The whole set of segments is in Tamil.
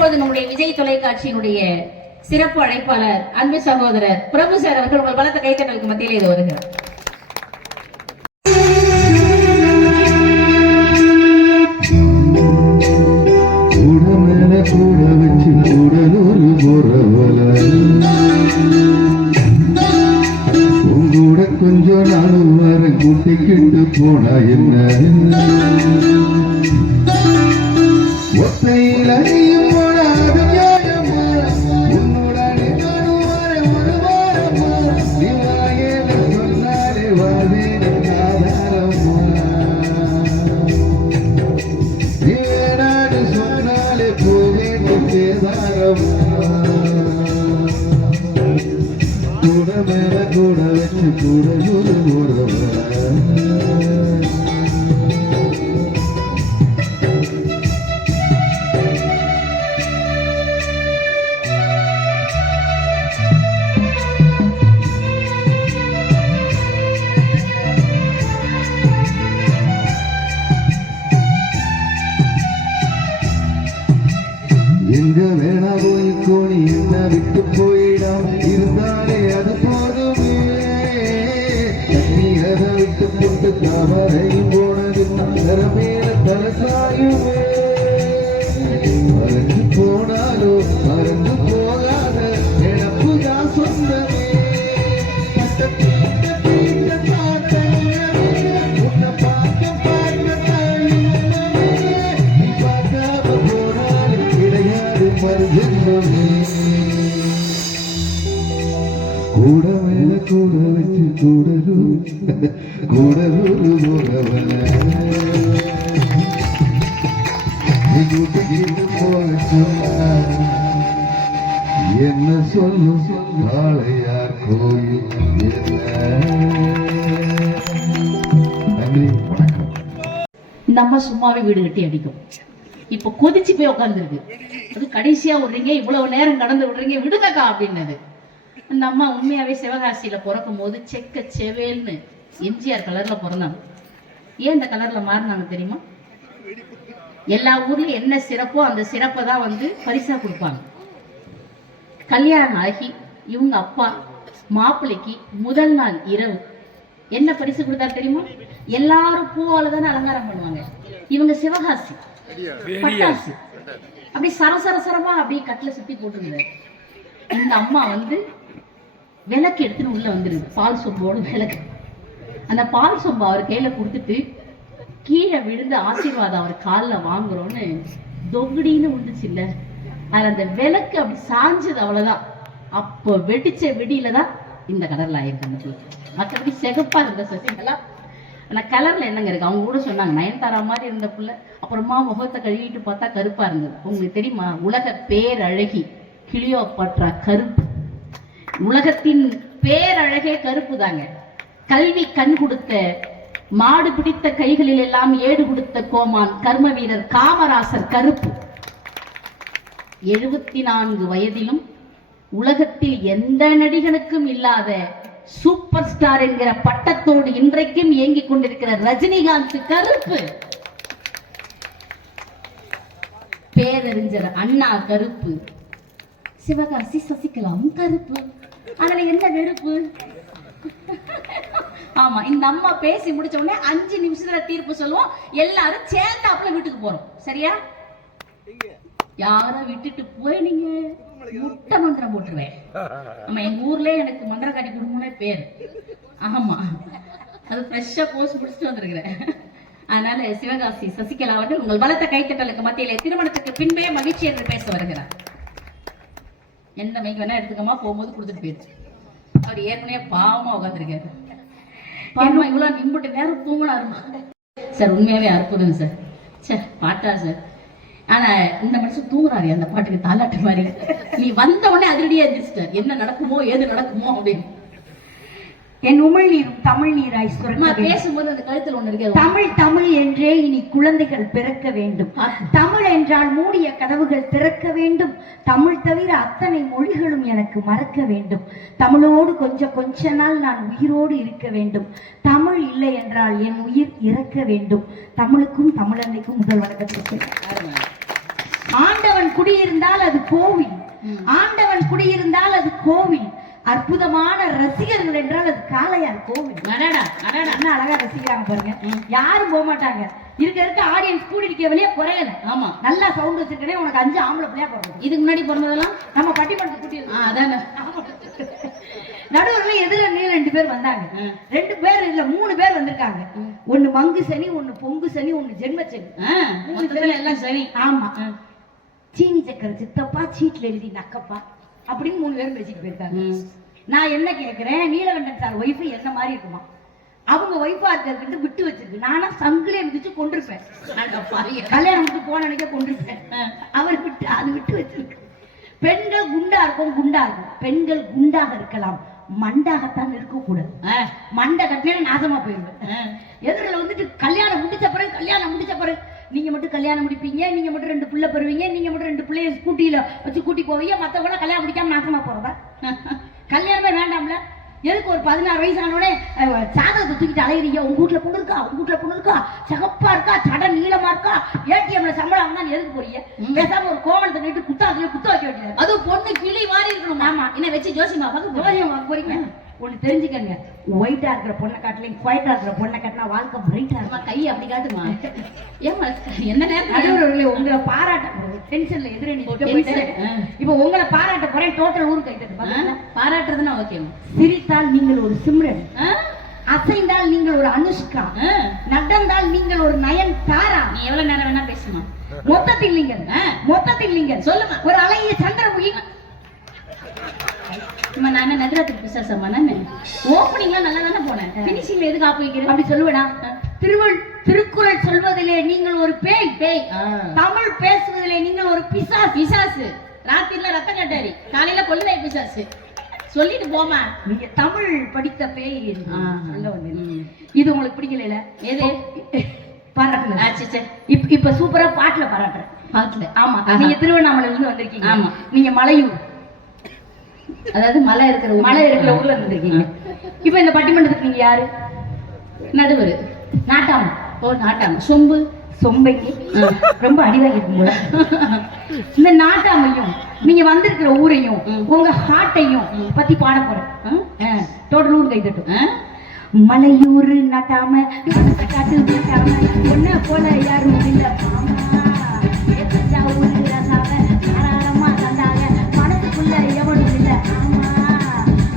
இப்பொழுது நம்முடைய விஜய் தொலைக்காட்சியினுடைய சிறப்பு அழைப்பாளர் அன்பு சகோதரர் பிரபு சார் அவர்கள் உங்கள் பலத்த கைத்தட்டலுக்கு மத்தியில் இது வருகிறார். கொஞ்சம் நானும் வர கூட்டிக்கிட்டு போனா என்ன ஒத்தையில் அறியும் போனாது நியாயமா உன்னுடனே நானும் வர ஒரு வாரமா நீவாயேன சொன்னாலே வாழ்வேன் ஆதாரமா நீ வேணாடு சொன்னாலே போவேன் சேதாரமா கூட மேல கூட வச்சு கூட ஒரு போறவ எங்க வேணா போய் கோணி என்ன விட்டு போயிடாம இருந்தாலே அது போதுமே தண்ணீரை விட்டு போட்டு தாமரையும் போனது தர மேல தலசாயுமே மறந்து போனாலோ மறந்து போகாத நினப்பு தான் சொந்தமே கூட மேல கூட வச்சு கூட போறவன என்ன சொல்லும் காளையார் கோயில் நன்றி வணக்கம். இந்த அம்மா சும்மாவே வீடு கட்டி அடிக்கும். இப்ப கொதிச்சு போய் உட்காந்துருக்கு. அது கடைசியா விடுறீங்க, இவ்வளவு நேரம் கடந்து விடுறீங்க, விடுங்கக்கா அப்படின்னது. அந்த அம்மா உண்மையாவே சிவகாசியில பிறக்கும் போது செக்க செவேல்னு எம்ஜிஆர் கலர்ல பிறந்தாங்க. ஏன் இந்த கலர்ல மாறினாங்க தெரியுமா? எல்லா ஊர்லயும் என்ன சிறப்போ அந்த சிறப்பை தான் பரிசா கொடுப்பாங்க. கல்யாணம் ஆகி இவங்க அப்பா மாப்பிள்ளைக்கு முதல் நாள் இரவு என்ன பரிசு கொடுத்தாரு தெரியுமா? எல்லாரும் பூவால தானே அலங்காரம் பண்ணுவாங்க. இவங்க சிவகாசி பட்டாசு அப்படி சரசரசரமா அப்படியே கட்டில சுத்தி போட்டுருந்தாரு. இந்த அம்மா விளக்கு எடுத்துன்னு உள்ள வந்துருது, பால் சொம்போட விளக்கு. அந்த பால் சொம்பு அவர் கையில கொடுத்துட்டு கீழே விழுந்து ஆசீர்வாதம் அவர் காலில் வாங்குறோன்னு தொகுடின்னு விழுந்துச்சு இல்ல, அது அந்த விளக்கு அப்படி சாஞ்சது, அவ்வளவுதான். அப்போ வெடிச்ச வெடியில தான் இந்த கலர்ல ஆயிருக்கு. மற்றபடி செகப்பா இருந்த சசிகலா ஆனா கலர்ல என்னங்க இருக்கு? அவங்க கூட சொன்னாங்க நயன்தாரா மாதிரி இருந்த புள்ள, அப்புறமா முகத்தை கழுவிட்டு பார்த்தா கருப்பா இருந்தது. உங்களுக்கு தெரியுமா? உலக பேரழகி கிளியோபாட்ரா கருப்பு. உலகத்தின் பேரழகே கருப்பு தாங்க. கல்வி கண் கொடுத்த, மாடு பிடித்த கைகளில் எல்லாம் ஏடு கொடுத்த கோமான் கர்ம வீரர் காமராசர் கருப்பு. 74 வயதிலும் உலகத்தில் எந்த நடிகனுக்கும் இல்லாத சூப்பர் ஸ்டார் என்கிற பட்டத்தோடு இன்றைக்கும் இயங்கிக் கொண்டிருக்கிற ரஜினிகாந்த் கருப்பு. பேரறிஞர் அண்ணா கருப்பு. சிவகாசி சசிகலாவும் கருப்பு. அதுல என்ன வெறுப்பு? ஆமா, இந்த அம்மா பேசி முடிச்ச உடனே 5 நிமிஷத்துல தீர்ப்பு சொல்லுவோம். எல்லாரும் சேர்ந்தாப்புல வீட்டுக்கு போறோம். சரியா? யார விட்டுட்டு போய் நீங்க முட்டை மந்திரம் போட்டுருவேன். ஆமா, எங்க ஊர்ல எனக்கு மந்திரக்காரி குடும்பம்னே பேரு. ஆமா, அது ஃப்ரெஷ்ஷா போஸ்ட் முடிச்சுட்டு வந்திருக்கிறேன். அதனால சிவகாசி சசிகலா அவர்கள் உங்கள் பலத்த கைத்தட்டலுக்கு மத்தியிலே திருமணத்துக்கு பின்பே மகிழ்ச்சி என்று பேச வருகிறார். எந்த மைக்கு வேணா எடுத்துக்கமா, போகும்போது கொடுத்துட்டு போயிடுச்சு. அவர் ஏற்கனவே பாவமா உட்காந்துருக்காரு. பாவமா இவ்வளவு நிம்பட்டு நேரம் தூங்கினாருமா சார். உண்மையாவே அற்புதம் சார். சார் பாட்டா சார். ஆனா இந்த மனுஷன் தூங்குறாரு அந்த பாட்டுக்கு தாலாட்டு மாதிரி. நீ வந்த உடனே அதிரடியா இருந்துச்சிட்டார். என்ன நடக்குமோ ஏது நடக்குமோ அப்படின்னு. என் உமிழ் நீரும் தமிழ் நீராய் சுரக்க பேசும்போது அந்த கழுத்தில் ஒண்ணு இருக்கு. தமிழ் தமிழ் என்றே இனி குழந்தைகள் பிறக்க வேண்டும். தமிழ் என்றால் மூடிய கதவுகள் திறக்க வேண்டும். தமிழ் தவிர அத்தனை மொழிகளும் எனக்கு மறக்க வேண்டும். தமிழோடு கொஞ்ச நாள் நான் உயிரோடு இருக்க வேண்டும். தமிழ் இல்லை என்றால் என் உயிர் இறக்க வேண்டும். தமிழுக்கும் தமிழன்னைக்கும் முதல் வணக்கத்திற்கு ஆண்டவன் குடியிருந்தால் அது கோவில், ஆண்டவன் குடியிருந்தால் அது கோவில், அற்புதமான ரசிகர்கள் என்றால் அது காளையார் கோவில். என்ன அழகா ரசிக்கிறாங்க பாருங்க. யாரும் போக மாட்டாங்க. இருக்க ஆடியன்ஸ் கூடிருக்க வெளியே குறையல. ஆமா, நல்லா சவுண்ட் வச்சிருக்கனே. உனக்கு 5 ஆம்பளை பிள்ளையா பிறந்தது. இதுக்கு முன்னாடி பிறந்ததெல்லாம் நம்ம பட்டிமன்றத்து கூட்டி. அதானே. நடுவுல எதிர நீ 2 பேர் வந்தாங்க. 2 பேர் இல்ல 3 பேர் வந்திருக்காங்க. ஒன்னு மங்கு சனி, ஒன்னு பொங்கு சனி, ஒன்னு ஜென்ம சனி. 3 பேர்ல எல்லாம் சனி. ஆமா. சீனி சக்கரை சித்தப்பா, சீட்ல எழுதி நக்கப்பா அப்படின்னு 3 பேரும் பேசிட்டு போயிருக்காங்க. நான் என்ன கேக்குறேன், நீலகண்டன் சார் ஒய்ஃபு என்ன மாதிரி இருக்குமா? அவங்க ஒய்ஃபா இருக்கிறது விட்டு வச்சிருக்கு. நானா சங்கிலே மிதிச்சு கொண்டிருப்பேன். கல்யாணம் முடிச்சு போன அன்னைக்கே கொண்டிருப்பேன். அவர் விட்டு அது விட்டு வச்சிருக்கு. பெண்கள் குண்டா இருக்கும், குண்டா இருக்கும். பெண்கள் குண்டாக இருக்கலாம், மண்டாகத்தான் இருக்கக்கூடாது. மண்டை கட்டினா நாசமா போயிருவேன். எதிரில் வந்துட்டு கல்யாணம் முடிச்ச பிறகு நீங்க மட்டும் கல்யாணம் முடிப்பீங்க, நீங்க மட்டும் 2 பிள்ளை பெறுவீங்க, நீங்க மட்டும் 2 பிள்ளைய ஸ்கூட்டியில வச்சு கூட்டி போவீங்க, மத்தவங்க கல்யாணம் முடிக்காம நாசமா போறதா? கல்யாணமே வேண்டாம்ல. எதுக்கு ஒரு 16 வயசானோடனே சாதகத்தை தூக்கிட்டு அலையிறீங்க? உங்க வீட்டுல பொண்ணு இருக்கா, சகப்பா இருக்கா, சட நீளமா இருக்கா, ஏடிஎம்ல சம்பளம் தான் எதுக்கு போறீங்க? பேசாம ஒரு கோவணத்தை நிட்டு குத்த வைக்க வேண்டியது. அதுவும் பொண்ணு கிளி மாதிரி இருக்கணும். ஆமா, என்ன வச்சு ஜோசியமா போறீங்க? ஒண்ணு தெரிஞ்சுக்கங்க, ஒயிட்டா இருக்கிற பொண்ணை காட்டலையும் ஒயிட்டா இருக்கிற பொண்ணை காட்டினா வாழ்க்கை பிரைட்டா இருக்கும். கை அப்படி காட்டுமா? ஏமா என்ன நேரம் உங்களை பாராட்ட டென்ஷன்ல எதிரே இப்ப உங்களை பாராட்ட போறேன். டோட்டல் ஊருக்கு கை தட்டு. பாராட்டுறதுன்னா ஓகே. சிரித்தால் நீங்கள் ஒரு சிம்ரன், அசைந்தால் நீங்கள் ஒரு அனுஷ்கா, நடந்தால் நீங்கள் ஒரு நயன்தாரா. நீ எவ்வளவு நேரம் வேணா பேசுமா? மொத்தத்தில் நீங்கள் சொல்லுமா ஒரு அழகிய சந்திரமுகி. நான் நகரத்துக்கு பிசாசமா? நான் ஓப்பனிங்லாம் நல்லா தானே போனேன். பினிஷிங்ல எதுக்கு ஆப்பு வைக்கிறேன் அப்படி சொல்லுவேனா? திருக்குறள் சொல்வதிலே நீங்கள் ஒரு பேய், தமிழ் பேசுவதிலே நீங்கள் ஒரு பிசாசு. ராத்திரில ரத்த கட்டாரி, காலையில கொள்ளுதை பிசாசு. சொல்லிட்டு போமா, நீங்க தமிழ் படித்த பேய் சொல்ல வந்து. இது உங்களுக்கு பிடிக்கல? எது பாராட்டுங்க. இப்ப சூப்பரா பாட்டுல பாராட்டுறேன். ஆமா, நீங்க திருவண்ணாமலையில இருந்து வந்திருக்கீங்க. ஆமா, நீங்க மலையூர், அதாவது மலை இருக்கிற ஊர்ல இருந்திருக்கீங்க. இப்ப இந்த பட்டிமன்றத்துக்கு நீங்க யாரு? நடுவர். நாட்டாம. ஓ, நாட்டாம. சொம்பைக்கு ரொம்ப அடிவாகிருக்கும் போல. இந்த நாட்டாமையும் நீங்க வந்திருக்கிற ஊரையும் உங்க ஹார்ட்டையும் பத்தி பாட போறேன். டோட்டல் ஊர் கை தட்டும். மலையூர் நாட்டாம காட்டு நாட்டாம ஒன்ன போல யாரும் இல்ல. எவனும் இல்ல.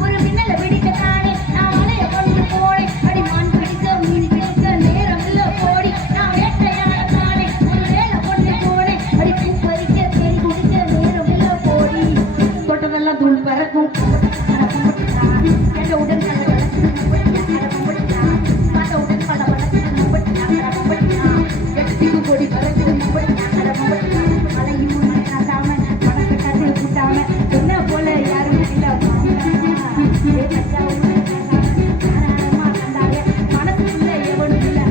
ஒரு மின்னல வெடிக்கத்தானே நான் மலைய கொண்டு போனேன். அடி மான் பிடிக்க மீன் பிடிக்க நேரம் இல்ல போடி. நான் வேட்டையாடத்தானே ஒரு வேலை கொண்டு போனேன். அடி பூ பறிக்க தேடி குடிக்க நேரம் இல்ல போடி. தொட்டதெல்லாம் தூள் பறக்கும் கேட்டவுடன் கலை பார்த்தவுடன் பல வளர்ச்சி கொடி பறக்கும் மலையும் நாட்டாம மனசை கட்டு கூட்டாம என்ன போல யாரும் இல்ல. மனசுக்குள்ள எவனும் இல்ல.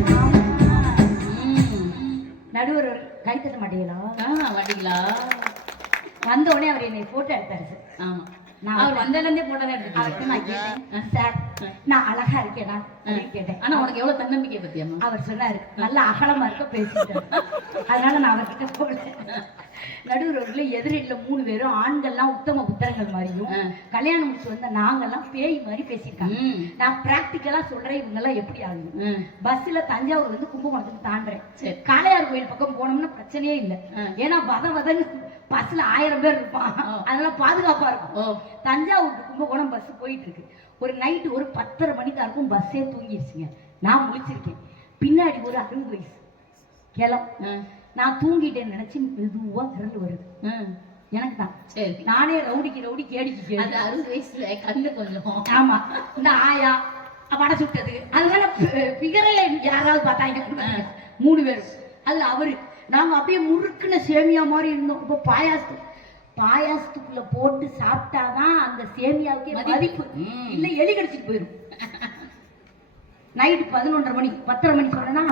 நடுவர் கை தட்ட மாட்டீங்களா? வந்த உடனே அவர் என்னை போட்டோ எடுத்தாரு சார். ஆமா, நான் வந்ததுலேருந்தே போட்டோ தான் எடுத்து நான் கேட்டேன், சார் நான் அழகா இருக்கேனா அப்படின்னு கேட்டேன். ஆனா உனக்கு எவ்வளவு தன்னம்பிக்கை பத்தியம்மா? அவர் சொன்னாரு, நல்ல அகலமா இருக்க பேசிட்டேன். அதனால நான் அவர்கிட்ட போனேன். நடுவர்கள எதிரில 3 பேரும் ஆண்கள்லாம் உத்தம புத்திரங்கள் மாதிரியும், கல்யாணம் முடிச்சு வந்த நாங்கெல்லாம் பேய் மாதிரி பேசியிருக்காங்க. நான் பிராக்டிக்கலா சொல்றேன், இவங்க எல்லாம் எப்படி ஆகுது. பஸ்ல தஞ்சாவூர் வந்து கும்பகோணத்துக்கு தாண்டறேன். காளையார் கோயில் பக்கம் போனோம்னா பிரச்சனையே இல்லை. ஏன்னா வதன்னு பஸ்ல 1000 பேர் இருப்பான், அதனால பாதுகாப்பா இருக்கும். தஞ்சாவூருக்கு கும்பகோணம் பஸ் போயிட்டு இருக்கு. ஒரு நைட்டு ஒரு 10:30 மணிக்கா இருக்கும். பஸ்ஸே தூங்கிடுச்சுங்க. நான் முழிச்சிருக்கேன். பின்னாடி ஒரு 60 வயசு கிளம். நான் தூங்கிட்டேன்னு நினைச்சு மெதுவா விரல் வருது எனக்கு தான். சரி, நானே ரவுடி கேடிக்கு 60 வயசுல கண்ணு கொஞ்சம். ஆமா, இந்த ஆயா வடை சுட்டது அதனால பிகரே யாராவது பார்த்தாங்க. 3 பேரும் அதுல அவரு. நாங்க அப்படியே முறுக்குன சேமியா மாதிரி இருந்தோம். இப்போ பாயாசத்துக்குள்ள போட்டு சாப்பிட்டாதான் அந்த சேமியாவுக்கே மதிப்பு. இல்ல எலி கடிச்சிட்டு போயிடும். நைட்டு 11:30 மணி 10:30 மணி சொன்னா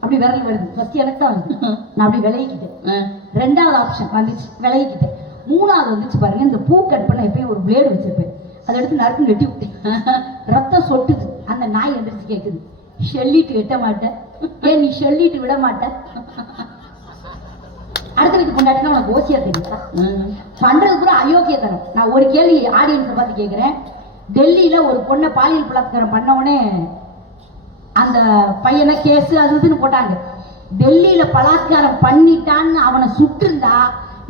அப்படி விரல் வருது. ஃபர்ஸ்ட் எனக்கு தான் வந்து நான் அப்படி விலகிக்கிட்டேன். 2வது ஆப்ஷன் வந்துச்சு, விலகிக்கிட்டேன். 3வது வந்துச்சு பாருங்க, இந்த பூ கட் பண்ண எப்பயும் ஒரு பிளேடு வச்சிருப்பேன், அதை எடுத்து நறுக்கு வெட்டி விட்டேன். ரத்தம் சொட்டுது. அந்த நாய் எந்திரிச்சு கேட்குது, ஷெல்லிட்டு வெட்ட மாட்டேன், ஏன் நீ ஷெல்லிட்டு விட மாட்டேன்? அடுத்த வீட்டு பொண்டாட்டினா உனக்கு ஓசியா தெரியுமா? பண்றது கூட அயோக்கியத்தனம். நான் ஒரு கேள்வி ஆடியன்ஸை பார்த்து கேட்கிறேன். டெல்லியில ஒரு பொண்ணை பாலியல் பலாத்காரம் பண்ண உடனே அந்த பையனை கேஸ் அது இதுன்னு போட்டாங்க. டெல்லியில பலாத்காரம் பண்ணிட்டான்னு அவனை சுட்டிருந்தா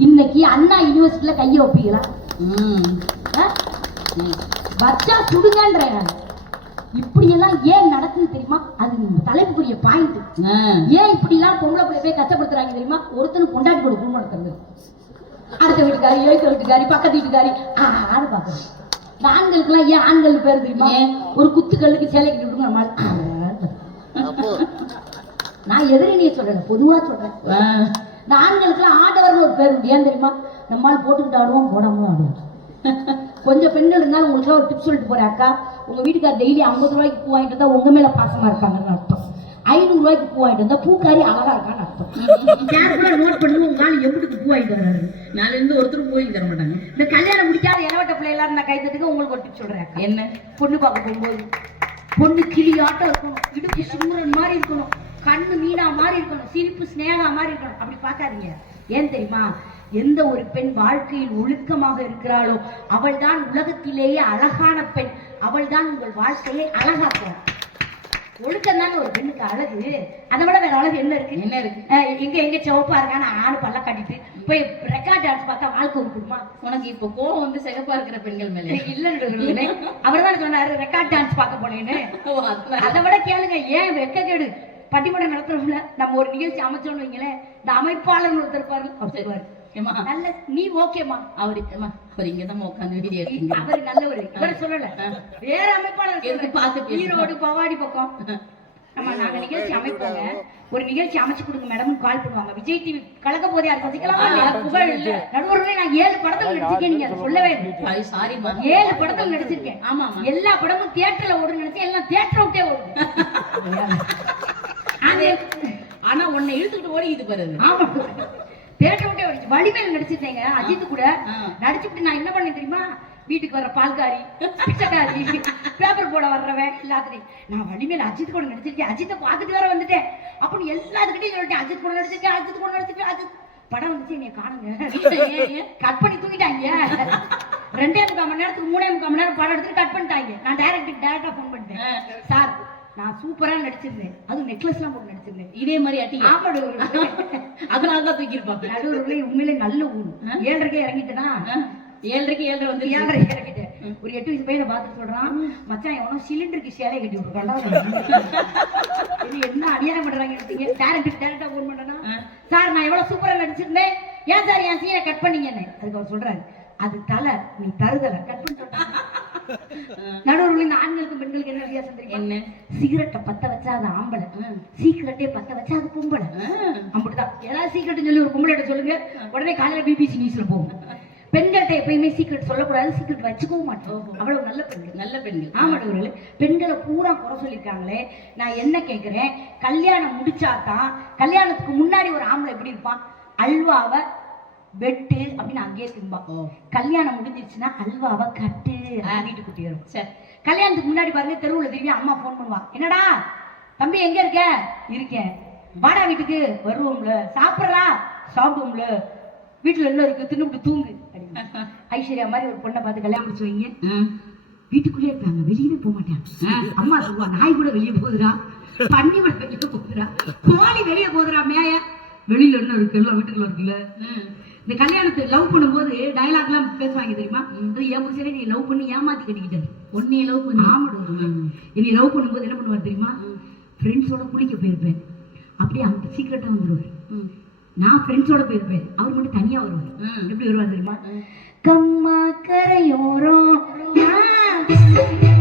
இன்னைக்கு அண்ணா யூனிவர்சிட்டியில கையை வைப்பீங்களா? வச்சா சுடுங்கன்றேன். இப்படியெல்லாம் ஏன் நடக்குது தெரியுமா? அது தலைப்புக்குரிய பாயிண்ட். ஏன் இப்படி எல்லாம் பொம்பளை பிள்ளை போய் கஷ்டப்படுத்துறாங்க தெரியுமா? ஒருத்தனுக்கு கொண்டாட்டி கூட குடும்பம் நடத்துறது, அடுத்த வீட்டுக்காரி, எழுத்த வீட்டுக்காரி, பக்கத்து வீட்டுக்காரி ஆறு பாக்குறது. இந்த ஆண்களுக்கு ஏன் ஆண்கள் பேர் தெரியுமா? ஒரு குத்துக்கல்லுக்கு சேலை கட்டி விடுங்க நம்மளால. நான் எதிரினியே சொல்றேன், பொதுவா சொல்றேன். இந்த ஆண்களுக்கு ஆண்டவர்னு ஒரு பேர் உண்டு. ஏன் தெரியுமா? நம்மால் போட்டுக்கிட்டு ஆடுவோம், போடாமலும் ஆடுவோம். கொஞ்சம் பெண்கள் இருந்தாலும் உங்களுக்கு ஒரு டிப்ஸ் சொல்லிட்டு போறேன். அக்கா, உங்க வீட்டுக்கார் டெய்லி 50 ரூபாய்க்கு பூ வாங்கிட்டு இருந்தா உங்க மேல பாசமா இருக்காங்கன்னு அர்த்தம். 500 ரூபாய்க்கு பூ வாங்கிட்டு இருந்தா பூக்காரி அழகா இருக்கான்னு அர்த்தம். கேர்ஃபுல்லா நோட் பண்ணி உங்க ஆள் எம்பிட்டுக்கு பூ வாங்கிட்டு வர்றாரு. நாளை இருந்து ஒருத்தரும் பூ வாங்கி தர மாட்டாங்க. இந்த கல்யாணம் முடிக்காத இளவட்ட பிள்ளை எல்லாரும் நான் கைத்தட்டுக்கு உங்களுக்கு ஒரு டிப்ஸ் சொல்றேன். அக்கா, என்ன? பொண்ணு பார்க்க போகும்போது பொண்ணு கிளியாட்டம் இருக்கணும், இடுப்பு சிம்ரன் மாதிரி இருக்கணும், கண்ணு மீனா மாதிரி இருக்கணும், சிரிப்பு ஸ்னேகா மாதிரி இருக்கணும். அப்படி பார்க்காதீங்க. ஏன் தெரியுமா? எந்த ஒரு பெண் வாழ்க்கையில் ஒழுக்கமாக இருக்கிறாளோ அவள் தான் உலகத்திலேயே அழகான பெண். அவள் தான் உங்கள் வாழ்க்கையை அழகாக்குவாள். ஒழுக்கம் தானே ஒரு பெண்ணுக்கு அழகு. அதை விட வேற அழகு என்ன இருக்கு? என்ன இருக்கு? எங்க சிவப்பா இருக்கான்னு ஆணு பல்ல கட்டிட்டு போய் ரெக்கார்ட் டான்ஸ் பார்த்தா வாழ்க்கை இருக்குமா? உனக்கு இப்ப கோவம் வந்து சிகப்பா இருக்கிற பெண்கள் மேல இல்ல. அவர் தான் சொன்னாரு ரெக்கார்ட் டான்ஸ் பார்க்க போனேன்னு. அதை விட கேளுங்க, ஏன் வெக்க கேடு? பட்டிமன்றம் நடத்துறோம்ல, நம்ம ஒரு நிகழ்ச்சி அமைச்சோம்னு வைங்களேன், இந்த அமைப்பாளர் ஒருத்தர் இருப்பாரு, அவர் நல்ல நீ ஓகேமா அவரு அவர் இங்கதான் உட்காந்து வீடியோ எடுத்தீங்க. அவரு நல்லவரு. இவரை சொல்லல, வேற அமைப்பாளர் பார்த்து ஈரோடு பவாடி பக்கம். நம்ம நாங்க நிகழ்ச்சி அமைப்போங்க, ஒரு நிகழ்ச்சி அமைச்சு கொடுங்க மேடம் கால் பண்ணுவாங்க. விஜய் டிவி கலக்க போதே யார் சசிகலா புகழ் இல்ல நடுவர்களே. நான் 7 படத்துல நடிச்சிருக்கேன். நீங்க அதை சொல்லவே இல்லை. சாரி, 7 படத்துல நடிச்சிருக்கேன். ஆமா, எல்லா படமும் தியேட்டர்ல ஓடுன்னு நினைச்சேன், எல்லாம் தியேட்டர் விட்டே ஓடுது. ஆனா உன்னை இழுத்துக்கிட்டு ஓடி இது பாரு. ஆமா, தியேட்டர் விட்டே ஓடிச்சு. வலிமையில நடிச்சிருந்தேங்க அஜித் கூட. நடிச்சுட்டு நான் என்ன பண்ணேன் தெரியுமா? வீட்டுக்கு வர்ற பால்காரி, பிச்சைக்காரி, பேப்பர் போட வர்றவன் எல்லாத்துலையும் நான் வலிமையில அஜித் கூட நடிச்சிருக்கேன். அஜித்தை பார்த்துட்டு வேற வந்துட்டேன். அப்படின்னு எல்லாத்துக்கிட்டையும் சொல்லிட்டேன், அஜித் கூட நடிச்சிருக்கேன், அஜித் கூட நடிச்சிருக்கேன். அஜித் படம் வந்துச்சு, என்னைய காணுங்க, கட் பண்ணி தூக்கிட்டாங்க. 2.25 மணி நேரத்துக்கு 3.25 மணி நேரம் படம் எடுத்துட்டு கட் பண்ணிட்டாங்க. நான் டைரக்டா போன் பண்ணிட்டேன், சார் நான் சூப்பரா நடிச்சிருந்தேன், அதுவும் நெக்லஸ் எல்லாம் போட்டு நடிச்சிருந்தேன். இதே மாதிரி அட்டி அதனாலதான் தூக்கிருப்பாங்க. நடுவர்களே உண்மையிலே நல்ல ஊர். 7:30 இறங்கிட்டேனா, 7:30 வந்து 7:30 இறங்கிட்டேன். ஒரு 8 வயசு பையனை பார்த்து சொல்றான், மச்சான் எவனோ சிலிண்டருக்கு சேலை கட்டி விட்டுருக்காண்டா. இது என்ன அநியாயம் பண்றாங்க? டேரக்டா போன் பண்ணனா, சார் நான் எவ்வளவு சூப்பரா நடிச்சிருந்தேன், ஏன் சார் என் சீனை கட் பண்ணீங்கன்னு. அதுக்கு அவர் சொல்றாரு, அது தலை, நீ தருதலை கட் பண்ணி. நடுவில் இந்த ஆண்களுக்கும் பெண்களுக்கு என்ன வித்தியாசம் தெரியும்? என்ன? சிகரெட்டை பத்த வச்சா அது ஆம்பளை, சீக்கிரட்டே பத்த வச்சா அது பொம்பளை. அப்படிதான். ஏதாவது சீக்கிரட் சொல்லி ஒரு பொம்பளை சொல்லுங்க, உடனே காலையில பிபிசி நியூஸ்ல போகும். பெண்கள்கிட்ட எப்பயுமே சீக்கிரட் சொல்லக்கூடாது, சீக்கிரட் வச்சுக்கவும் மாட்டோம். அவ்வளவு நல்ல பெண்கள், நல்ல பெண்கள். ஆமாடவர்களே, பெண்களை பூரா குறை சொல்லியிருக்காங்களே. நான் என்ன கேட்கிறேன், கல்யாணம் முடிச்சாதான், கல்யாணத்துக்கு முன்னாடி ஒரு ஆம்பளை எப்படி இருப்பான்? அல்வாவை வெட்டு அப்படின்னு அங்கேயே திம்பா. கல்யாணம் முடிஞ்சிருச்சுன்னா அல்வாவை கட்டு வீட்டு குட்டிடும். சரி, கல்யாணத்துக்கு முன்னாடி பாருங்க, தெருவுல திரும்பி அம்மா போன் பண்ணுவா, என்னடா தம்பி எங்க இருக்க? இருக்கேன். வாடா வீட்டுக்கு. வருவோம்ல. சாப்பிடறா? சாப்பிடுவோம்ல. வீட்டுல என்ன இருக்கு? தின்னுட்டு தூங்கு. ஐஸ்வர்யா மாதிரி ஒரு பொண்ணை பார்த்து கல்யாணம் முடிச்சு வைங்க, வீட்டுக்குள்ளே இருப்பாங்க, வெளியவே போக மாட்டாங்க. அம்மா சொல்லுவா, நாய் கூட வெளியே போகுதுடா, பன்னி கூட வெளியே போகுதுடா, கோழி வெளியே போகுதுடா, மேய வெளியில என்ன இருக்கு? எல்லாம் வீட்டுக்குள்ள இருக்குல்ல. இந்த கல்யாணத்தை லவ் பண்ணும்போது டயலாக் எல்லாம் பேசுவாங்க தெரியுமா? அது என் புருஷனே நீ லவ் பண்ணி ஏமாத்தி கட்டிக்கிட்டது, உன்னைய லவ் பண்ணி. ஆமாடு, என்னை லவ் பண்ணும்போது என்ன பண்ணுவார் தெரியுமா? ஃப்ரெண்ட்ஸோட குளிக்க போயிருப்பேன், அப்படியே அவங்க சீக்கிரட்டா வந்துடுவார். நான் ஃப்ரெண்ட்ஸோட போயிருப்பேன், அவர் மட்டும் தனியா வருவார். எப்படி வருவார் தெரியுமா? கம்மா கரையோரம் அந்த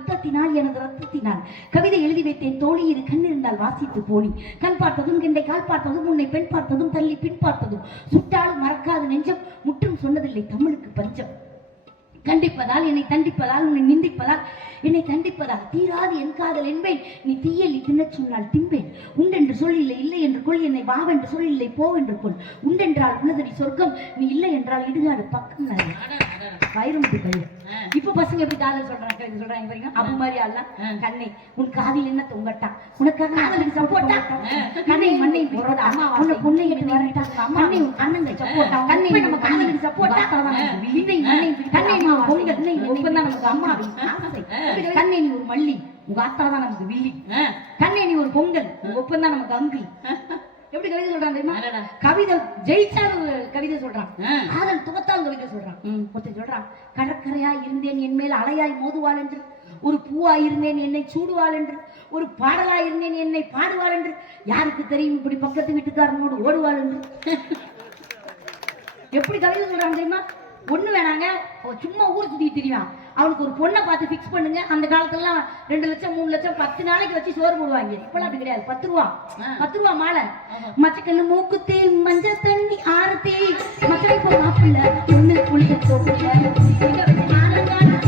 யுத்தத்தினால் எனது ரத்தத்தினால் கவிதை எழுதி வைத்தேன் தோழி இரு கண் இருந்தால் வாசித்து போனி கண் பார்த்ததும் கெண்டை கால் பார்த்ததும் உன்னை பெண் பார்த்ததும் தள்ளி பின் பார்த்ததும் சுட்டாலும் மறக்காத நெஞ்சம் முற்றும் சொன்னதில்லை தமிழுக்கு பஞ்சம் கண்டிப்பதால் என்னை தண்டிப்பதால் உன்னை நிந்திப்பதால் என்னை தண்டிப்பதால் தீராது என் காதல் என்பேன் நீ தீயல் தின்னச் சொன்னால் திம்பேன் உண்டென்று சொல் இல்லை இல்லை என்று கொள் என்னை வாவென்று சொல் இல்லை போ என்று கொள் உண்டென்றால் உள்ளதடி சொர்க்கம் நீ இல்லை என்றால் இடுகாடு பக்கம் வைரமுத்து பையன் இப்ப பசங்க எப்படி காதல் சொல்றாங்க சொல்றாங்க பாருங்க அப்பு மாதிரி அல்ல கண்ணை உன் காதில் என்ன தொங்கட்டான் உனக்காக காதலுக்கு சப்போட்டா கண்ணை மண்ணை போறோட அம்மா உன்னை பொண்ணை எடுத்து வரட்டா கண்ணை உன் கண்ணங்க சப்போட்டா கண்ணை நம்ம காதலுக்கு சப்போட்டா விண்ணை மண்ணை கண்ணை நீ பொங்க கண்ணை ஒப்பந்தான் நமக்கு அம்மா கண்ணை நீ ஒரு மல்லி உங்க ஆத்தா தான் நமக்கு வில்லி கண்ணை நீ ஒரு பொங்கல் உங்க ஒப்பந்தான் நமக்கு அங்கிள் எப்படி கவிதை சொல்றான் தெரியுமா கவிதை ஜெயிச்சாலும் கவிதை சொல்றான் காதல் துவத்தாலும் கவிதை சொல்றான் ஒருத்தன் சொல்றான் கடற்கரையா இருந்தேன் என் மேல் அலையாய் மோதுவாள் என்று ஒரு பூவா இருந்தேன் என்னை சூடுவாள் என்று ஒரு பாடலா இருந்தேன் என்னை பாடுவாள் என்று யாருக்கு தெரியும் இப்படி பக்கத்து வீட்டுக்காரனோடு ஓடுவாள் என்று எப்படி கவிதை சொல்றான் தெரியுமா ஒண்ணு வேணாங்க சும்மா ஊர் சுத்திட்டு தெரியும் அவனுக்கு ஒரு பொண்ணை பார்த்து பிக்ஸ் பண்ணுங்க அந்த காலத்துல 2 லட்சம் 3 லட்சம் 10 நாளைக்கு வச்சு சோறு போடுவாங்க இப்பெல்லாம் அப்படி கிடையாது 10 ரூபா மாலை மச்சக்கண்ணு மூக்குத்தி மஞ்ச தண்ணி ஆரத்தி மச்சை போ மாப்பிள்ள பொண்ணு குளிக்க தோப்புல ஆனங்காட்டு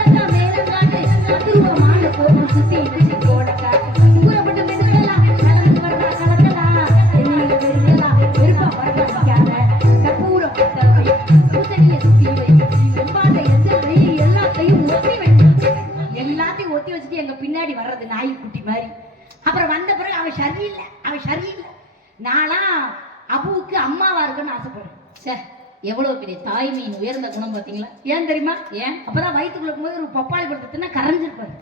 தக்கா மேலங்காட்டு 10 ரூபா மாலை போட்டு சுத்தி வச்சு போடக்கா ஊரப்பட்டு மெதுக்கலாம் கலந்து வர்றா கலக்கலாம் என்ன வெறுக்கலாம் வெறுப்பா வரக்காத கற்பூரம் பத்தவை பூசணிய சுத்தி வை வெம்பாட்டை எச்சல் வை எல்லாத்தையும் ஒத்தி வச்சுட்டு எங்க பின்னாடி வர்றது நாய் குட்டி மாதிரி அப்புறம் வந்த பிறகு அவன் சரியில்லை நானா அபுவுக்கு அம்மாவா இருக்குன்னு ஆசைப்படுறேன் சார் எவ்வளவு பெரிய தாய்மையின் உயர்ந்த குணம் பாத்தீங்களா ஏன் தெரியுமா ஏன் அப்பதான் வயிற்றுக்குள்ள இருக்கும்போது ஒரு பப்பாளி படுத்துனா கரைஞ்சிருப்பாரு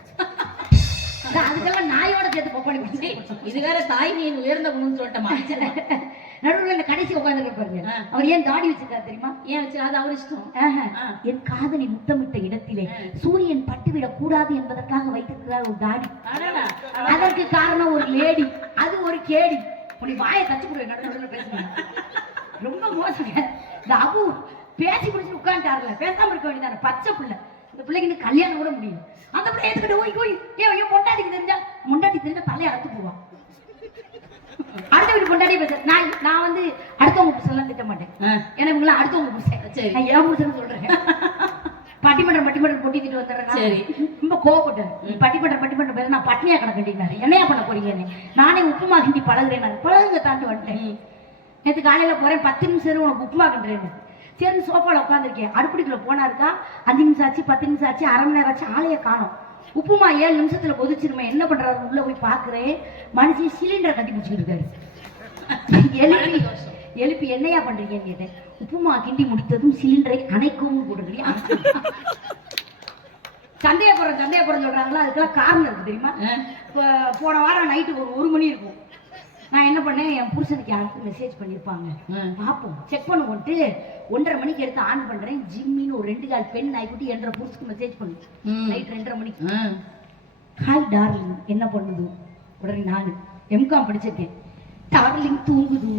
அதுக்கெல்லாம் நாயோட சேர்த்து பப்பாளி படுத்து இது வேற தாய்மையின் உயர்ந்த குணம்னு சொல்லிட்டோமா நடுவில் இந்த கடைசி உட்கார்ந்து பாருங்க அவர் ஏன் தாடி வச்சிருக்காரு தெரியுமா ஏன் வச்சு அது அவர் இஷ்டம் என் காதலி முத்தமிட்ட இடத்திலே சூரியன் பட்டுவிடக் கூடாது என்பதற்காக வைத்திருக்கிறார் ஒரு தாடி அதற்கு காரணம் ஒரு லேடி அது ஒரு கேடி உனி வாயை தச்சு கொடுவேன் நடுவில் பேசுவாங்க ரொம்ப மோசங்க இந்த அபு பேசி பிடிச்சி உட்காந்துட்டாருல பேசாம இருக்க வேண்டியதான பச்சை பிள்ளை இந்த பிள்ளைக்கு இன்னும் கல்யாணம் கூட முடியும் அந்த பிள்ளை ஏத்துக்கிட்டு ஓய் ஏன் பொண்டாட்டிக்கு தெரிஞ்சா தலையை அறுத்து போவான் அடுத்த வீட்டு கொண்டாடியே பேச நான் வந்து அடுத்தவங்க புருஷன் திட்ட மாட்டேன் ஏன்னா இவங்க அடுத்தவங்க புருஷன் நான் என் புருஷன் சொல்றேன் பட்டிமன்றம் பொட்டிட்டு வந்துடுறேன் ரொம்ப கோவப்பட்டேன் பட்டிமன்றம் பேச நான் பட்னியா கிடக்கிட்டாரு என்னையா பண்ண போறீங்க நானே உப்புமா கிண்டி பழகுறேன் பழகுங்க தாண்டி வந்துட்டேன் நேற்று காலையில போறேன் 10 நிமிஷம் உனக்கு உப்புமா கிண்டுறேன் சரி சோஃபால உட்காந்துருக்கேன் அடுப்படிக்குள்ள போனா இருக்கா 5 நிமிஷம் ஆச்சு 10 நிமிஷம் ஆச்சு அரை மணி நேரம் ஆச்சு ஆளைய காணும் உப்புமா 7 நிமிஷத்துல கொதிச்சிருமே என்ன பண்றாரு உள்ள போய் பாக்குறேன் மனுஷன் சிலிண்டரை கட்டி பிடிச்சிட்டு இருக்காரு எழுப்பி என்னையா பண்றீங்கன்னு கேட்டேன் உப்புமா கிண்டி முடித்ததும் சிலிண்டரை அணைக்கவும் போடுறியா சந்தேகப்படுறேன் சொல்றாங்களா அதுக்கெல்லாம் காரணம் இருக்கு தெரியுமா போன வாரம் நைட்டு ஒரு 1 மணி இருக்கும் நான் என்ன பண்ணேன் என் புருஷனுக்கு யாருக்கு மெசேஜ் பண்ணிருப்பாங்க பார்ப்போம் செக் பண்ணுவோன்ட்டு 1:30 மணிக்கு எடுத்து ஆன் பண்றேன் ஜிம்மின்னு ஒரு 2 கால் பெண் நாய்க்குட்டி என்ற புருஷனுக்கு மெசேஜ் பண்ணு நைட் 2:30 மணிக்கு ஹாய் டார்லிங் என்ன பண்ணுது உடனே நான் எம்காம் படிச்சிருக்கேன் டார்லிங் தூங்குது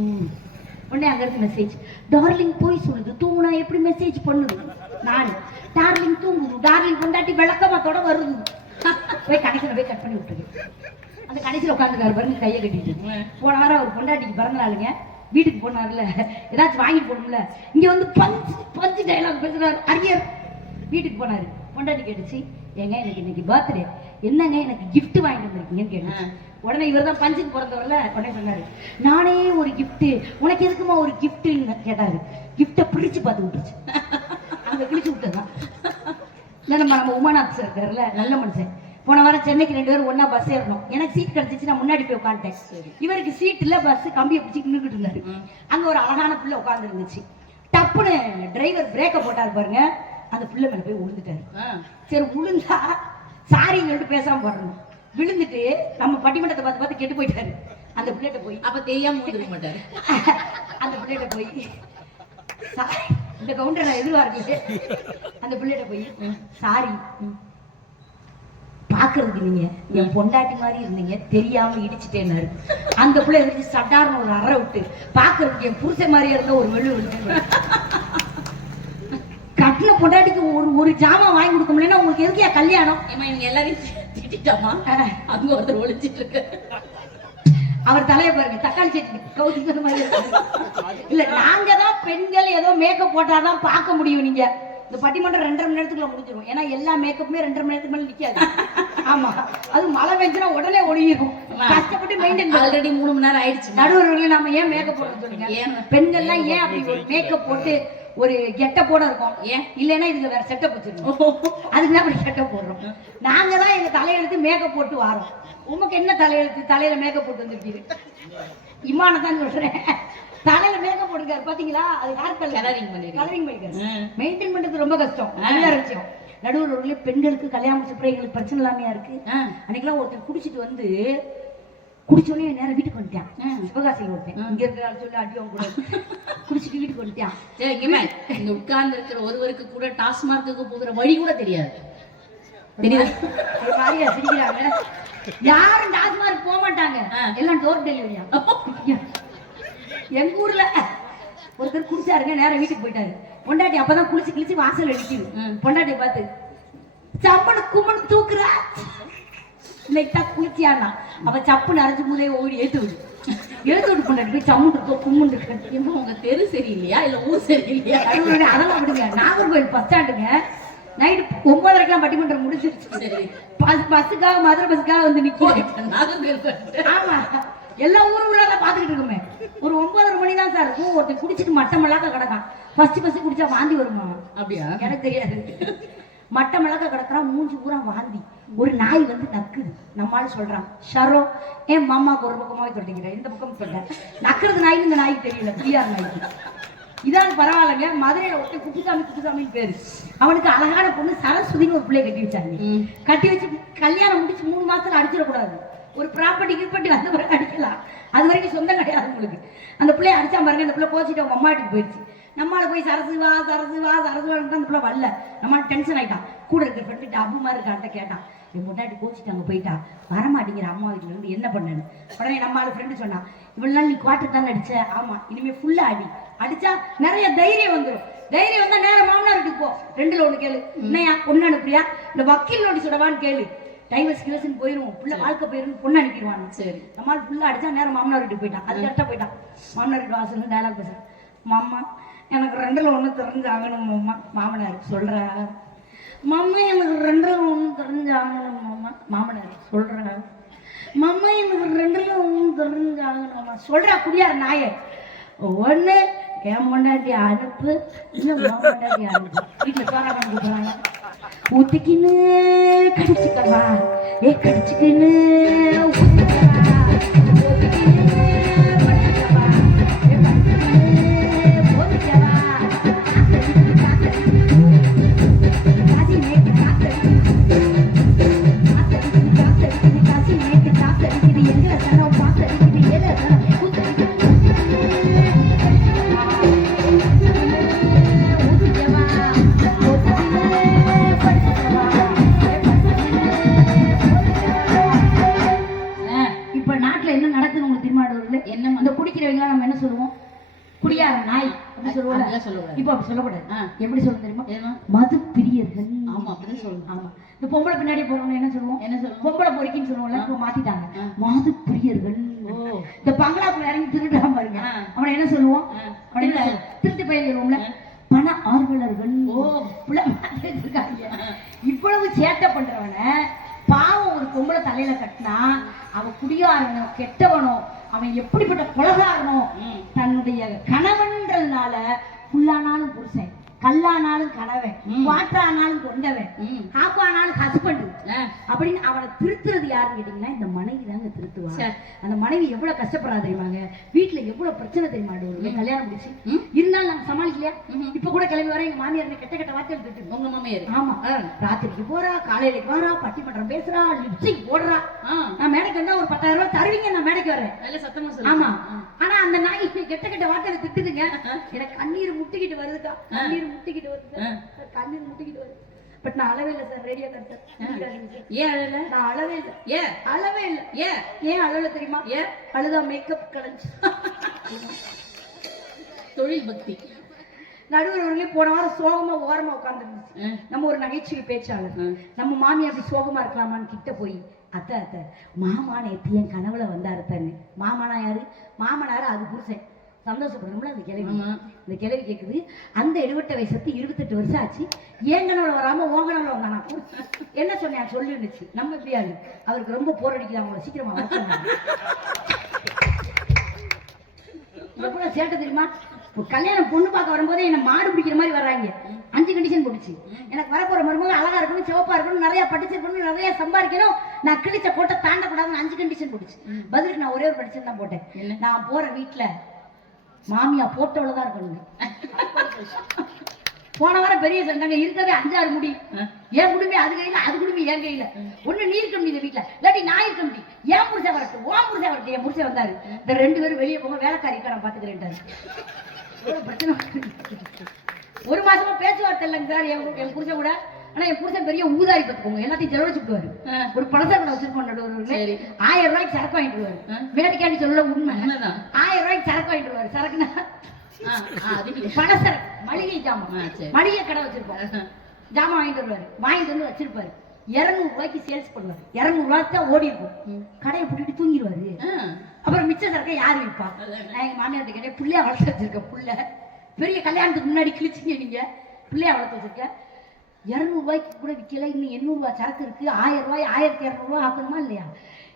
உடனே அங்க இருந்து மெசேஜ் டார்லிங் போய் சொல்லுது தூங்குனா எப்படி மெசேஜ் பண்ணுது நான் டார்லிங் தூங்குது டார்லிங் கொண்டாட்டி விளக்கமாத்தோட வருது போய் கடைசியில் போய் கட் பண்ணி விட்டுருக்கேன் அந்த கடைசியில் உட்காந்துக்காரு பாருங்க கையை கட்டிட்டு போன வாரம் அவர் பொண்டாட்டிக்கு பிறந்த நாளுங்க வீட்டுக்கு போனார்ல ஏதாச்சும் வாங்கி போடணும்ல இங்க வந்து பஞ்சு டைலாக் பேசுறாரு அரியர் வீட்டுக்கு போனாரு பொண்டாட்டி கேட்டுச்சு ஏங்க எனக்கு இன்னைக்கு பர்த்டே என்னங்க எனக்கு கிஃப்ட் வாங்கிட்டு வந்திருக்கீங்கன்னு கேட்டுச்சு உடனே இவர் தான் பஞ்சுக்கு பிறந்தவர்ல உடனே சொன்னாரு நானே ஒரு கிஃப்ட் உனக்கு எதுக்குமா ஒரு கிஃப்ட்னு கேட்டாரு கிஃப்டை பிரிச்சு பார்த்து விட்டுருச்சு அங்க கிழிச்சு விட்டதுதான் இல்லை நம்ம உமாநாத் சார் இருக்காருல்ல நல்ல மனுஷன் போன வாரம் சென்னைக்கு 2 பேரும் ஒன்னா பஸ் ஏறணும் எனக்கு சீட் கிடைச்சிச்சு நான் முன்னாடி போய் உட்காந்துட்டேன் இவருக்கு சீட் இல்ல பஸ் கம்பியை பிடிச்சி நின்றுட்டு இருந்தாரு அங்க ஒரு அழகான பிள்ளை உட்கார்ந்து இருந்துச்சு டப்புன்னு டிரைவர் பிரேக்க போட்டாரு பாருங்க அந்த பிள்ளை மேல போய் விழுந்துட்டாரு சரி விழுந்தா சாரின்னு சொல்லிட்டு பேசாம போடணும் விழுந்துட்டு நம்ம பட்டிமன்றத்தை பார்த்து கெட்டு போயிட்டாரு அந்த பிள்ளைகிட்ட போய் அப்ப தெரியாம விழுந்துக்க மாட்டாரு அந்த பிள்ளைகிட்ட போய் இந்த கவுண்டர் நான் எதிர்பார்க்கல அந்த பிள்ளைகிட்ட போய் சாரி பாக்குறதுக்கு நீங்க என் பொண்டாட்டி மாதிரி இருந்தீங்க தெரியாம இடிச்சுட்டேன்னாரு அந்த பிள்ளை இருந்து சட்டார்னு ஒரு அறை விட்டு பாக்குறதுக்கு என் புருஷன் மாதிரியே இருந்த ஒரு வெள்ளு விட்டு கட்டின பொண்டாட்டிக்கு ஒரு ஜாமான் வாங்கி கொடுக்க முடியலன்னா உங்களுக்கு எதுக்கியா கல்யாணம்? ஏமா இவங்க எல்லாரையும் திட்டாமா? அங்க ஒருத்தர் ஒளிச்சிட்டு இருக்கு. அவர் தலையை பாருங்க, தக்காளி சட்னி கவுத்திக்கிற மாதிரி இருக்கு. இல்ல நாங்க தான் பெண்கள் ஏதோ மேக்கப் போட்டாதான் பார்க்க முடியும். நீங்க இந்த பட்டிமன்றம் 2.5 மணி நேரத்துக்குள்ள முடிஞ்சிடும். ஏன்னா எல்லா மேக்கப்புமே 2.5 மணி நேரத்துக்கு மேல நிக்காது. ஆமா, அது மழை பெஞ்சுனா உடனே ஒழுகிடும். கஷ்டப்பட்டு மெயின்டைன். ஆல்ரெடி 3 மணி நேரம் ஆயிடுச்சு. நடுவர்கள் நாம ஏன் மேக்கப் போட சொல்லுங்க? பெண்கள்லாம் ஏன் அப்படி ஒரு மேக்கப் போட்டு ஒரு கெட்டப்போட இருக்கும்? ஏன் இல்லைன்னா இதுக்கு வேற செட்டப் வச்சிருக்கோம். அதுக்கு தான் அப்படி செட்டப் போடுறோம். நாங்க தான் எங்க தலையெழுத்து மேக்கப் போட்டு வாரோம். உமக்கு என்ன தலையெழுத்து? தலையில மேக்கப் போட்டு வந்துருக்கீங்க. இம்மான தான் சொல்றேன், தலையில மேக்கப் போட்டுருக்காரு பாத்தீங்களா? அது ஹேர் கலரிங் பண்ணிருக்காரு. மெயின்டைன் பண்றது ரொம்ப கஷ்டம். நல்ல விஷயம். நடுவுல பெண்களுக்கு கல்யாணம் முடிச்ச எங்களுக்கு பிரச்சனை இல்லாமையா இருக்கு. அன்னைக்கெல்லாம் ஒருத்தர் குடிச்சிட்டு வந்து குடிச்சோடனே நேரம் வீட்டுக்கு வந்துட்டான். சிவகாசியில் ஒருத்தன் இங்க இருக்கிற சொல்லி அடியும் கூட குடிச்சிட்டு வீட்டுக்கு வந்துட்டான். இங்க உட்கார்ந்து இருக்கிற ஒருவருக்கு கூட டாஸ்மார்க்கு போகிற வழி கூட தெரியாது. சிரிக்கிறாங்க. யாரும் டாஸ்மார்க் போக மாட்டாங்க, எல்லாம் டோர் டெலிவரியா. எங்க ஊர்ல ஒருத்தர் குடிச்சாருங்க, நேரம் வீட்டுக்கு போயிட்டாரு. பொண்டாட்டி அப்பதான் குளிச்சு கிழிச்சு வாசல் அடிக்குது. பொண்டாட்டியை பார்த்து சப்பனு கும்மனு தூக்குறா, லைட்டா குளிச்சியானா அவ சப்பு நரைஞ்சு முதே ஓடி எழுத்து விடு. எழுத்து விட்டு பொண்டாட்டி போய் சம்முண்டு கும்முண்டு இருக்கு. உங்க தெரு சரியில்லையா இல்ல ஊர் சரியில்லையா? அதெல்லாம் விடுங்க. நாகர்கோவில் பஸ் ஸ்டாண்டுங்க நைட்டு 9:30 பட்டிமன்றம் முடிச்சிருச்சு. சரி, பஸ்ஸுக்காக மதுரை பஸ்ஸுக்காக வந்து நிக்க. ஆமா, எல்லா ஊருக்குள்ளதான் பாத்துக்கிட்டு இருக்குமே. ஒரு 9:30 மணி தான் சார் இருக்கும். ஒருத்தர் குடிச்சிட்டு மட்டமல்லாக்க கிடக்கான். ஃபர்ஸ்ட் குடிச்சா வாந்தி வருமா? அப்படியா? எனக்கு தெரியாது. மட்டமல்லாக்க கிடக்குறான், மூஞ்சி பூரா வாந்தி. ஒரு நாய் வந்து நக்குது. நம்மளால சொல்றான், ஷரோ ஏன் மாமாவுக்கு ஒரு பக்கமாவே சொல்லிக்கிறேன், இந்த பக்கம் சொல்றேன். நக்குறது நாய்க்கு இந்த நாய்க்கு தெரியல, பிரியார் நாய்க்கு. இதான் பரவாயில்லைங்க. மதுரையில ஒருத்த குப்புசாமின்னு பேரு. அவனுக்கு அழகான பொண்ணு சரஸ்வதினு ஒரு பிள்ளைய கட்டி வச்சாங்க. கட்டி வச்சு கல்யாணம் முடிச்சு 3 மாசத்துல அடிச்சிடக்கூடாது. ஒரு ப்ராப்பர்ட்டி கிப்பட்டி வந்த பிறகு அடிக்கலாம். அது வரைக்கும் சொந்தம் கிடையாது உங்களுக்கு. அந்த பிள்ளைய அடிச்சா பாருங்க, அந்த பிள்ளை கோச்சிட்டு அவங்க அம்மா வீட்டுக்கு போயிடுச்சு. நம்மளால போய் சரசு வா அந்த பிள்ளை வரல. நம்மளால டென்ஷன் ஆயிட்டான். கூட இருக்கிற ஃப்ரெண்டு அபு மாதிரி இருக்கான்ட்ட கேட்டான், என் முன்னாடி கோச்சிட்டு அங்கே போயிட்டா வரமாட்டேங்கிற அம்மா வீட்டுல இருந்து என்ன பண்ணேன்னு. உடனே நம்மளால ஃப்ரெண்டு சொன்னான், இவ்வளவு நாள் நீ குவார்டர் தானே அடிச்ச? ஆமா, இனிமே ஃபுல்லா அடிச்சா நிறைய தைரியம் வந்துடும். தைரியம் வந்தா நேரம் மாமனார் வீட்டுக்கு போ. 2ல் 1 கேளு. என்னையா பொண்ணு அனுப்புறியா இல்ல வக்கீல் நோட்டீஸ் விடவான்னு கேளு. டைவர்ஸ் கிளஸ்ன்னு போயிடும், பிள்ளை வாழ்க்கை போயிடும், பொண்ணு அனுப்பிடுவாங்க. சரி, நம்மளால ஃபுல்லா அடிச்சா நேரம் மாமனார் வீட்டுக்கு போயிட்டான். அது கரெக்டா போயிட்டான். மாமனார் வீட்டு வாசல் டயலாக் பேசுறேன், மாமா எனக்கு 2ல் 1 தெரிஞ்சாகணும் மாமா. மாமனார் சொல்ற, மாமா எனக்கு 2ல் 1 தெரிஞ்சாகணும் மாமா. மாமனார் சொல்ற, மாமா எனக்கு 2ல் 1 தெரிஞ்சாகணும் மாமா. சொல்றா குடியார் நாய. ஒண்ணு என் பொண்டாட்டி அனுப்பு, இன்னும் பொண்டாட்டி அனுப்பு. வீட்டுல சோறா பண்ணி கொடுக்குறாங்க. ஊத்திக்கின்னு கடிச்சுக்கவா, கடிச்சுக்கின்னு எப்படி சொல்ல தெரியுமா? மது பிரியர்கள். ஆமா, அப்படிதான் சொல்லணும். ஆமா, இந்த பொம்பளை பின்னாடி போறவங்க என்ன சொல்லுவோம்? பொம்பளை பொறுக்கின்னு சொல்லுவோம்ல, இப்ப மாத்திட்டாங்க, மது பிரியர்கள். இந்த பங்களாக்குள்ள இறங்கி திருடுறான் பாருங்க, அவனை என்ன சொல்லுவோம்? திருட்டு பையன் சொல்லுவோம்ல, பண ஆர்வலர்கள். இவ்வளவு சேட்டை பண்றவன பாவம் ஒரு பொம்பளை தலையில கட்டினா அவன் குடியாரனோ கெட்டவனோ, அவன் எப்படிப்பட்ட கொலகாரனோ, தன்னுடைய கணவன்றதுனால புல்லானாலும் புருஷன், கல்லானாலும் கணவன், வாட்டானாலும் கொண்டவன், காப்பானாலும் ஹஸ்பண்ட் அப்படின்னு அவனை திருத்துறது யாருன்னு கேட்டீங்கன்னா இந்த மனைவி தாங்க திருத்துவாங்க. அந்த மனைவி எவ்வளவு கஷ்டப்படுறா தெரியுமாங்க? வீட்டுல எவ்வளவு பிரச்சனை தெரியுமா? கல்யாணம் முடிச்சு இருந்தாலும் நாங்க சமாளிக்கலையா? இப்ப கூட கிளம்பி வர எங்க மாமியார் கெட்ட கெட்ட வார்த்தைகள் திட்டு. உங்க மாமியார்? ஆமா, ராத்திரிக்கு போறா, காலையில வரா, பட்டிமன்றம் பேசுறா, லிப்ஸ்டிக் போடுறா. நான் மேடைக்கு வந்தா ஒரு 10,000 ரூபாய் தருவீங்க, நான் மேடைக்கு வரேன். நல்ல சத்தமா சொல்லுங்க. ஆமா, ஆனா அந்த நாய் கெட்ட கெட்ட வார்த்தையில திட்டுதுங்க. எனக்கு கண்ணீர் முட்டிக்கிட்டு வருதுக்கா, கண்ணீர் முட்டிக்கிட்டு வருது, கண்ணீர் முட்டிக்கிட்டு வருது. பட் நான் அளவே இல்லை சார், ரேடியோ சார். ஏன் அழல? நான் அளவே இல்லை. அளவே இல்லை. ஏன் அழல தெரியுமா? அழுதா மேக்கப் கலைஞ்சு. தொழில் பக்தி. நடுவர் அவர்களே போன வாரம் சோகமா ஓரமா உட்கார்ந்துருந்துச்சு. நம்ம ஒரு நகைச்சுவை பேச்சாளர், நம்ம மாமி அப்படி சோகமா இருக்கலாமான்னு கிட்ட போய், அத்தை அத்தை மாமா நேத்து என் கனவுல வந்தாரு தண்ணு. மாமனா யாரு? மாமனாரு அது புருஷன். சந்தோஷப்படணும்ல அந்த கிழவி. இந்த கிழவி கேக்குது, அந்த எடுவட்ட வயசத்து 28 வருஷம் ஆச்சு, ஏன் கனவுல வராம உன் கனவுல வந்தானா? என்ன சொன்னேன் சொல்லிருந்துச்சு. நம்ம எப்படியாது அவருக்கு ரொம்ப போர் அடிக்குது, அவங்கள சீக்கிரமா எவ்வளவு சேட்டை தெரியுமா? கல்யாணம் பொண்ணு பார்க்க வரும்போதே என்ன மாடு பிடிக்கிற மாதிரி வர்றாங்க. 5 கண்டிஷன் போட்டுச்சு. எனக்கு வரப்போற மருமக அழகா இருக்கணும், சிவப்பா இருக்கணும், நிறைய படிச்சிருக்கணும், நிறைய சம்பாதிக்கணும், நான் கிழிச்ச கோட்டை தாண்டக்கூடாதுன்னு 5 கண்டிஷன் போட்டுச்சு. பதிலுக்கு நான் ஒரே ஒரு கண்டிஷன் தான் போட்டேன். நான் போற வீட்டுல மாமியா போட்டோலதான் இருக்கணும். போன வாரம் பெரிய சண்டாங்க இருக்கவே 5-6 முடி. என் குடும்பி அது கையில, அது குடும்பி என் கையில. ஒண்ணு நீ இருக்க முடியுது வீட்டுல, இல்லாட்டி நான் இருக்க முடியும். ஏன் புருஷன் வரட்டும், உன் புருஷன் வரட்டும். என் புருஷன் வந்தாரு, இந்த 2 பேரும் வெளியே போக, வேலைக்காரிக்கா நான் பாத்துக்கிறேன். பிரச்சனை 1 மாசமா பேச்சுவார்த்தை இல்லைங்க சார் என் புருஷன் கூட. ஆனா என் புருஷன் பெரிய ஊதாரி பார்த்துக்கோங்க, எல்லாத்தையும் செலவழிச்சுட்டுவாரு. ஒரு பழசா கூட வச்சிருக்கோம், 1000 ரூபாய்க்கு சரக்கு வாங்கிட்டுருவாரு. வேடிக்கையாண்டி சொல்ல உண்மை, 1000 ரூபாய்க்கு சரக்கு வாங்கிட்டுருவாரு. சரக்குனா பலசரக்கு, மளிகை ஜாமான், மளிகை கடை வச்சிருப்போம். ஜாமான் வாங்கிட்டு வருவாரு, வாங்கிட்டு வந்து வச்சிருப்பாரு. 200 ரூபாய்க்கு சேல்ஸ் பண்ணுவாரு. 200 ரூபாய்க்கு தான் ஓடி இருக்கும். கடையை போட்டுட்டு தூங்கிடுவாரு. அப்புறம் மிச்ச சரக்கை யாரு விற்பா? நான் எங்க மாமியார்ட்ட கேட்டேன், பிள்ளையா வளர்த்து வச்சிருக்க, புள்ள பெரிய கல்யாணத்துக்கு முன்னாடி கிழிச்சிங்க நீங்க, பிள்ளையா வளர்த்து வச்சிருக்க, 200 ரூபாய்க்கு கூட விற்கல, இன்னும் 800 ரூபாய் சரக்கு இருக்கு, 1000 ரூபாய் 1200 ரூபாய் ஆக்கணுமா இல்லையா?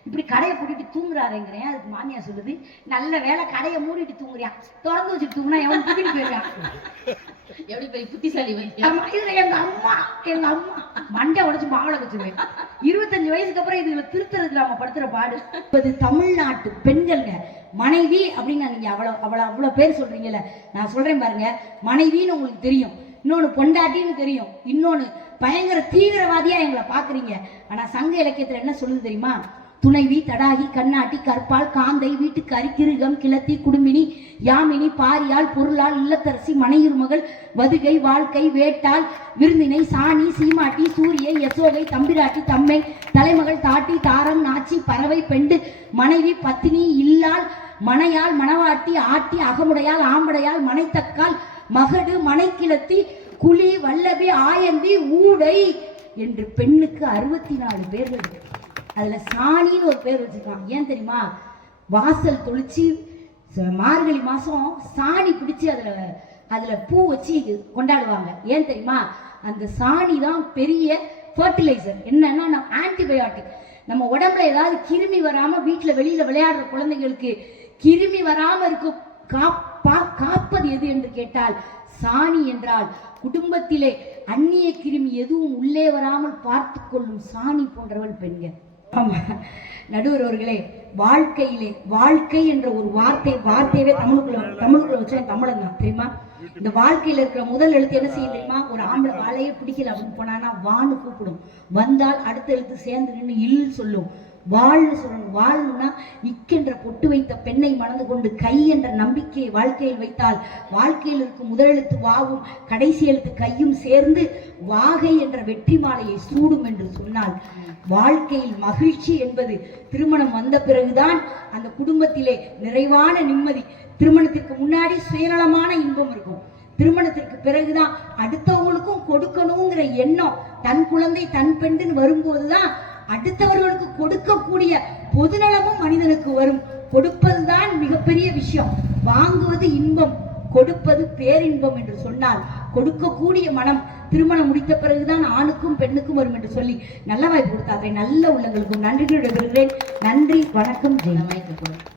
இப்படி கடையை பூட்டிட்டு தூங்குறாருங்கிறேன். அதுக்கு மாமியா சொல்லுது, நல்ல வேலை கடையை மூடிட்டு தூங்குறியா, திறந்து வச்சுட்டு தூங்குனா எவன் தூக்கிட்டு போயிருக்கான். எப்படி போய் புத்திசாலி இதுல எங்க அம்மா மண்டை உடைச்சு மாவளை வச்சுருவேன். 25 வயசுக்கு அப்புறம் இதுல திருத்துறதுல அவங்க படுத்துற பாடு. இப்ப தமிழ்நாட்டு பெண்கள்ங்க மனைவி அப்படின்னு நீங்க அவ்வளவு பேர் சொல்றீங்கல்ல, நான் சொல்றேன் பாருங்க, மனைவின்னு உங்களுக்கு தெரியும், இன்னொன்னு பொண்டாட்டின்னு தெரியும், இன்னொன்னு பயங்கர தீவிரவாதியா எங்களை பாக்குறீங்க. ஆனா சங்க இலக்கியத்துல என்ன சொல்லுது தெரியுமா? துணைவி, தடாகி, கண்ணாட்டி, கற்பால், காந்தை, வீட்டுக்காரி, கிருகம், கிளத்தி, குடும்பினி, யாமினி, பாரியால், பொருளால், இல்லத்தரசி, மனையுருமகள், வதுகை, வாழ்க்கை, வேட்டால், விருந்தினை, சாணி, சீமாட்டி, சூரியை, யசோகை, தம்பிராட்டி, தம்மை, தலைமகள், தாட்டி, தாரம், நாச்சி, பறவை, பெண்டு, மனைவி, பத்தினி, இல்லால், மனையால், மணவாட்டி, ஆட்டி, அகமுடையால், ஆம்படையால், மனைத்தக்கால், மகடு, மனைக்கிளத்தி, குழி, வல்லபி, ஆயந்தி, ஊடை என்று பெண்ணுக்கு 64 பேர்கள் இருக்கு. அதுல சாணின்னு ஒரு பேர் வச்சிருக்கான். ஏன் தெரியுமா? வாசல் தொளிச்சு மார்கழி மாசம் சாணி பிடிச்சு அதுல பூ வச்சு கொண்டாடுவாங்க. ஏன் தெரியுமா? அந்த சாணி தான் பெரிய ஃபர்டிலைசர். என்னன்னா ஆன்டிபயோட்டிக். நம்ம உடம்புல ஏதாவது கிருமி வராம, வீட்டுல வெளியில விளையாடுற குழந்தைங்களுக்கு கிருமி வராம இருக்கும் காப்பது எது என்று கேட்டால் சாணி என்றால் குடும்பத்திலே அந்நிய கிருமி எதுவும் உள்ளே வராமல் பார்த்து கொள்ளும் சாணி போன்றவள் பெண்கள். நடுவர் அவர்களே, வாழ்க்கையிலே வாழ்க்கை என்ற ஒரு வார்த்தையவே தமிழுக்குள்ள வச்ச தமிழன் தான் தெரியுமா? இந்த வாழ்க்கையில இருக்கிற முதல் எழுத்து என்ன செய்யும் தெரியுமா? ஒரு ஆம்பளை வாழையே பிடிக்கல அப்படின்னு போனானா வான்னு கூப்பிடும், வந்தால் அடுத்த எழுத்து சேர்ந்து நின்று இல் சொல்லும், வாழ்னு சொல்லணும். வாழணும்னா இக்கென்ற பொட்டு வைத்த பெண்ணை மணந்து கொண்டு கை என்ற நம்பிக்கையை வாழ்க்கையில் வைத்தால் வாழ்க்கையில் இருக்கும் முதலெழுத்து வாவும் கடைசி எழுத்து கையும் சேர்ந்து வாகை என்ற வெற்றி மாலையை சூடும் என்று சொன்னால், வாழ்க்கையில் மகிழ்ச்சி என்பது திருமணம் வந்த பிறகுதான் அந்த குடும்பத்திலே நிறைவான நிம்மதி. திருமணத்திற்கு முன்னாடி சுயநலமான இன்பம் இருக்கும், திருமணத்திற்கு பிறகுதான் அடுத்தவங்களுக்கும் கொடுக்கணுங்கிற எண்ணம், தன் குழந்தை தன் பெண்ணுன்னு வரும்போதுதான் அடுத்தவர்களுக்கு கொடுக்கக்கூடிய பொதுநலமும் மனிதனுக்கு வரும். கொடுப்பதுதான் மிகப்பெரிய விஷயம். வாங்குவது இன்பம், கொடுப்பது பேரின்பம் என்று சொன்னால், கொடுக்கக்கூடிய மனம் திருமணம் முடித்த பிறகுதான் ஆணுக்கும் பெண்ணுக்கும் வரும் என்று சொல்லி நல்ல வாய்ப்பு கொடுத்தார்கள். நல்ல உள்ளங்களுக்கும் நன்றிகளுடன் விடுகிறேன். நன்றி, வணக்கம், ஜெய்.